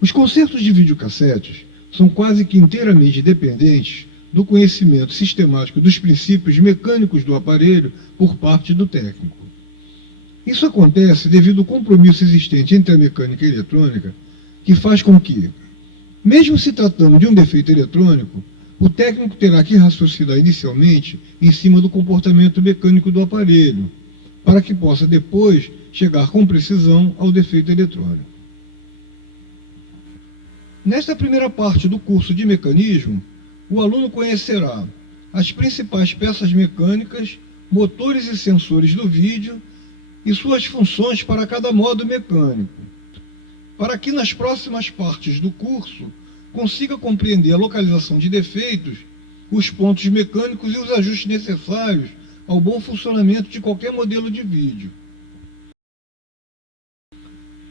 Os concertos de videocassetes são quase que inteiramente dependentes do conhecimento sistemático dos princípios mecânicos do aparelho por parte do técnico. Isso acontece devido ao compromisso existente entre a mecânica e a eletrônica, que faz com que, mesmo se tratando de um defeito eletrônico, o técnico terá que raciocinar inicialmente em cima do comportamento mecânico do aparelho, para que possa depois chegar com precisão ao defeito eletrônico. Nesta primeira parte do curso de mecanismo, o aluno conhecerá as principais peças mecânicas, motores e sensores do vídeo e suas funções para cada modo mecânico, para que nas próximas partes do curso consiga compreender a localização de defeitos, os pontos mecânicos e os ajustes necessários ao bom funcionamento de qualquer modelo de vídeo.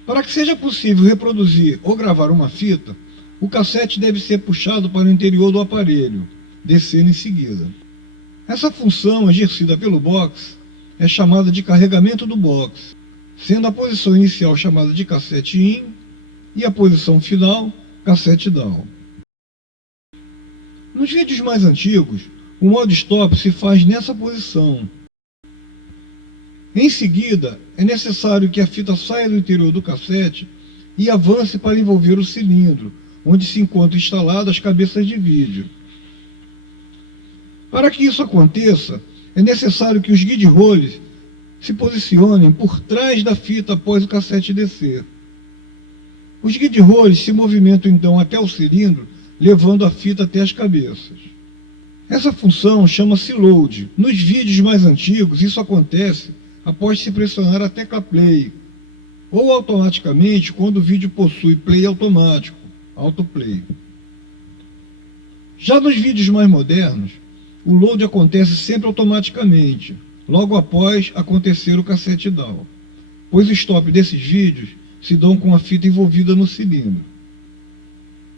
Para que seja possível reproduzir ou gravar uma fita, o cassete deve ser puxado para o interior do aparelho, descendo em seguida. Essa função, exercida pelo box, é chamada de carregamento do box, sendo a posição inicial chamada de cassete in e a posição final, cassete down. Nos vídeos mais antigos, o modo stop se faz nessa posição. Em seguida, é necessário que a fita saia do interior do cassete e avance para envolver o cilindro, onde se encontram instaladas as cabeças de vídeo. Para que isso aconteça, é necessário que os guide rollers se posicionem por trás da fita após o cassete descer. Os guide rollers se movimentam então até o cilindro, levando a fita até as cabeças. Essa função chama-se load. Nos vídeos mais antigos, isso acontece após se pressionar a tecla play, ou automaticamente quando o vídeo possui play automático, autoplay. Já nos vídeos mais modernos, o load acontece sempre automaticamente, logo após acontecer o cassete down, pois o stop desses vídeos se dão com a fita envolvida no cilindro.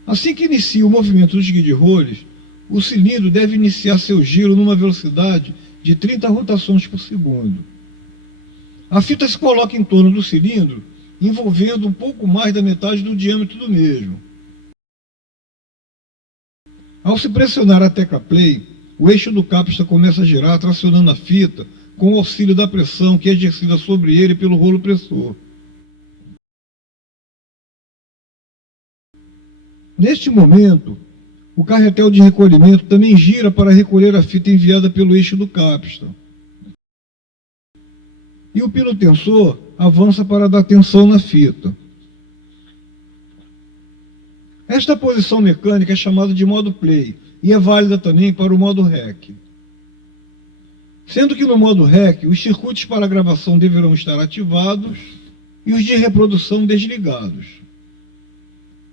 Assim que inicia o movimento dos guide rollers, o cilindro deve iniciar seu giro numa velocidade de 30 rotações por segundo. A fita se coloca em torno do cilindro, envolvendo um pouco mais da metade do diâmetro do mesmo. Ao se pressionar a tecla play, o eixo do capsta começa a girar, tracionando a fita com o auxílio da pressão que é exercida sobre ele pelo rolo pressor. Neste momento, o carretel de recolhimento também gira para recolher a fita enviada pelo eixo do capsta. E o pino tensor avança para dar tensão na fita. Esta posição mecânica é chamada de modo play e é válida também para o modo rec. Sendo que no modo rec, os circuitos para gravação deverão estar ativados e os de reprodução desligados.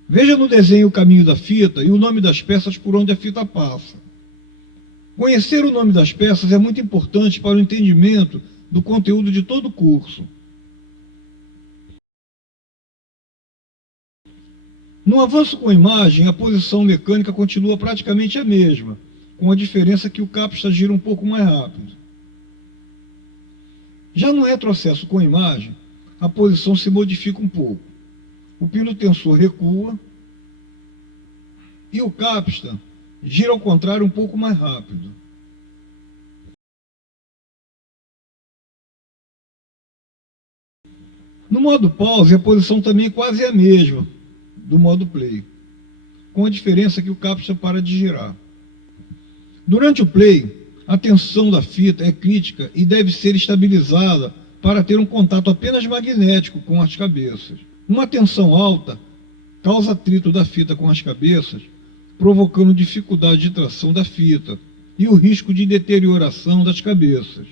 Veja no desenho o caminho da fita e o nome das peças por onde a fita passa. Conhecer o nome das peças é muito importante para o entendimento do conteúdo de todo o curso. No avanço com imagem, a posição mecânica continua praticamente a mesma, com a diferença que o capsta gira um pouco mais rápido. Já no retrocesso com imagem, a posição se modifica um pouco. O pino tensor recua e o capsta gira ao contrário um pouco mais rápido. No modo pause, a posição também é quase a mesma do modo play, com a diferença que o capsta para de girar. Durante o play, a tensão da fita é crítica e deve ser estabilizada para ter um contato apenas magnético com as cabeças. Uma tensão alta causa atrito da fita com as cabeças, provocando dificuldade de tração da fita e o risco de deterioração das cabeças.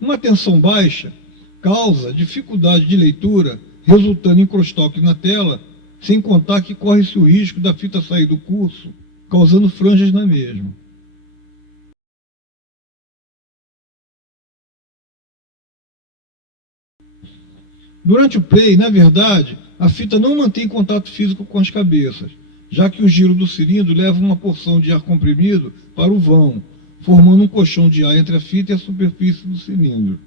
Uma tensão baixa causa dificuldade de leitura, resultando em crosstalk na tela, sem contar que corre-se o risco da fita sair do curso, causando franjas na mesma. Durante o play, na verdade, a fita não mantém contato físico com as cabeças, já que o giro do cilindro leva uma porção de ar comprimido para o vão, formando um colchão de ar entre a fita e a superfície do cilindro.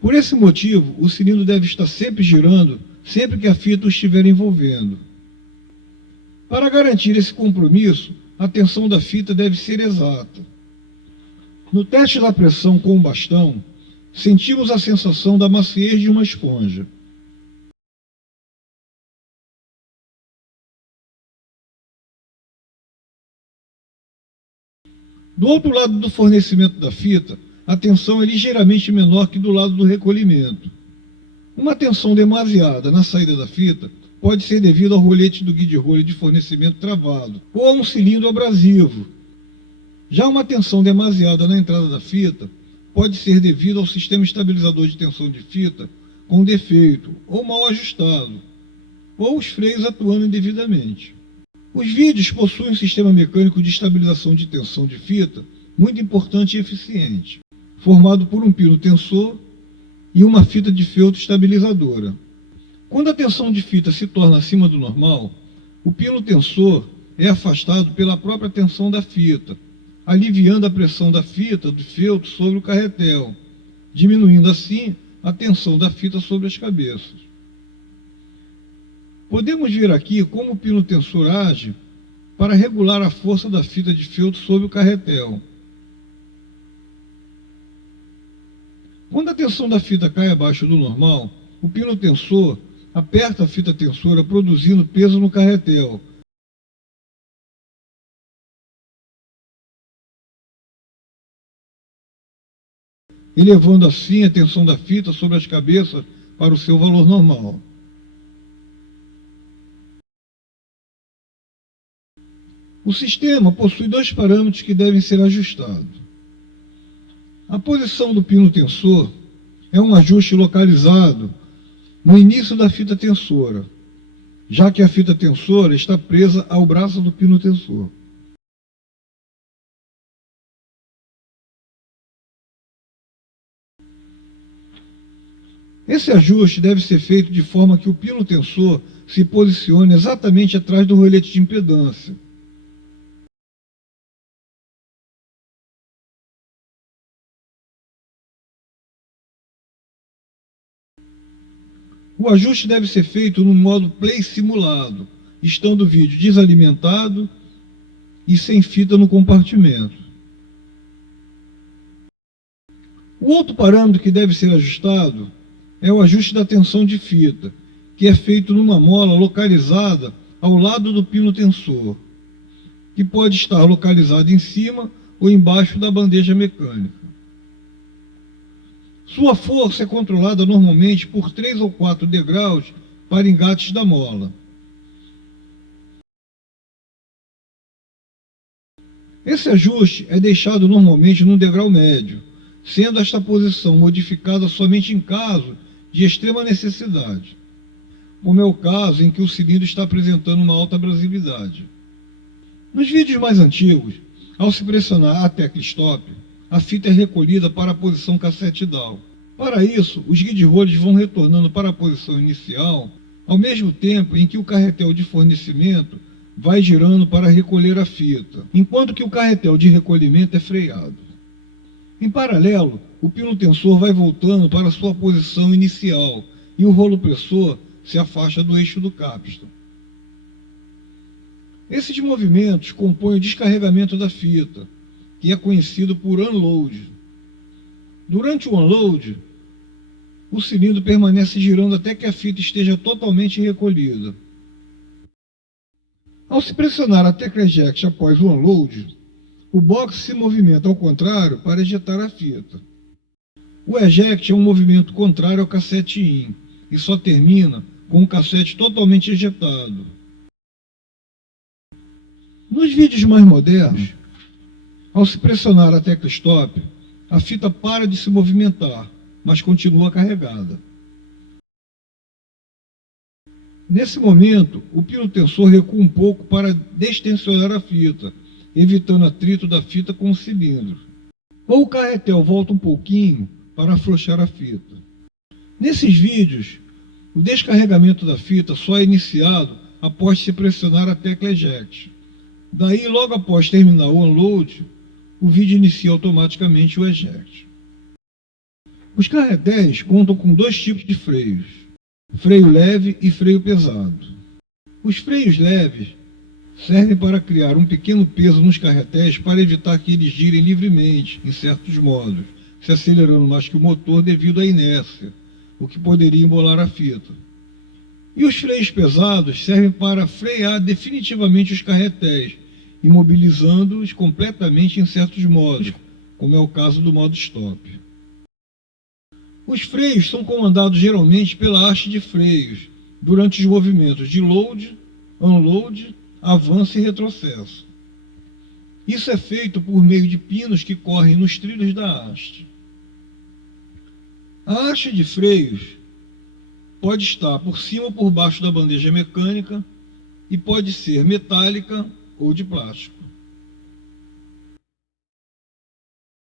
Por esse motivo, o cilindro deve estar sempre girando sempre que a fita o estiver envolvendo. Para garantir esse compromisso, a tensão da fita deve ser exata. No teste da pressão com o bastão, sentimos a sensação da maciez de uma esponja. Do outro lado do fornecimento da fita, a tensão é ligeiramente menor que do lado do recolhimento. Uma tensão demasiada na saída da fita pode ser devido ao rolete do guide-rolho de fornecimento travado ou a um cilindro abrasivo. Já uma tensão demasiada na entrada da fita pode ser devido ao sistema estabilizador de tensão de fita com defeito ou mal ajustado, ou os freios atuando indevidamente. Os vídeos possuem um sistema mecânico de estabilização de tensão de fita muito importante e eficiente, formado por um pino tensor e uma fita de feltro estabilizadora. Quando a tensão de fita se torna acima do normal, o pino tensor é afastado pela própria tensão da fita, aliviando a pressão da fita do feltro sobre o carretel, diminuindo assim a tensão da fita sobre as cabeças. Podemos ver aqui como o pino tensor age para regular a força da fita de feltro sobre o carretel. Quando a tensão da fita cai abaixo do normal, o pino tensor aperta a fita tensora, produzindo peso no carretel, elevando assim a tensão da fita sobre as cabeças para o seu valor normal. O sistema possui dois parâmetros que devem ser ajustados. A posição do pino tensor é um ajuste localizado no início da fita tensora, já que a fita tensora está presa ao braço do pino tensor. Esse ajuste deve ser feito de forma que o pino tensor se posicione exatamente atrás do rolete de impedância. O ajuste deve ser feito no modo play simulado, estando o vídeo desalimentado e sem fita no compartimento. O outro parâmetro que deve ser ajustado é o ajuste da tensão de fita, que é feito numa mola localizada ao lado do pino tensor, que pode estar localizado em cima ou embaixo da bandeja mecânica. Sua força é controlada normalmente por 3 ou 4 degraus para engates da mola. Esse ajuste é deixado normalmente num degrau médio, sendo esta posição modificada somente em caso de extrema necessidade, como é o caso em que o cilindro está apresentando uma alta abrasividade. Nos vídeos mais antigos, ao se pressionar a tecla Stop, a fita é recolhida para a posição cassete down. Para isso, os guide-rolhos vão retornando para a posição inicial, ao mesmo tempo em que o carretel de fornecimento vai girando para recolher a fita, enquanto que o carretel de recolhimento é freado. Em paralelo, o pino tensor vai voltando para sua posição inicial e o rolo pressor se afasta do eixo do capstan. Esses movimentos compõem o descarregamento da fita, que é conhecido por unload. Durante o unload, o cilindro permanece girando até que a fita esteja totalmente recolhida. Ao se pressionar a tecla Eject após o unload, o box se movimenta ao contrário para ejetar a fita. O Eject é um movimento contrário ao cassete in e só termina com o cassete totalmente ejetado. Nos vídeos mais modernos, ao se pressionar a tecla Stop, a fita para de se movimentar, mas continua carregada. Nesse momento, o pino tensor recua um pouco para destensionar a fita, evitando atrito da fita com o cilindro. Ou o carretel volta um pouquinho para afrouxar a fita. Nesses vídeos, o descarregamento da fita só é iniciado após se pressionar a tecla Eject. Daí, logo após terminar o unload, o vídeo inicia automaticamente o Eject. Os carretéis contam com dois tipos de freios. freio leve e freio pesado. Os freios leves servem para criar um pequeno peso nos carretéis para evitar que eles girem livremente, em certos modos, se acelerando mais que o motor devido à inércia, o que poderia embolar a fita. E os freios pesados servem para frear definitivamente os carretéis, imobilizando-os completamente em certos modos, como é o caso do modo stop. Os freios são comandados geralmente pela haste de freios, durante os movimentos de load, unload, avanço e retrocesso. Isso é feito por meio de pinos que correm nos trilhos da haste. A haste de freios pode estar por cima ou por baixo da bandeja mecânica e pode ser metálica ou de plástico.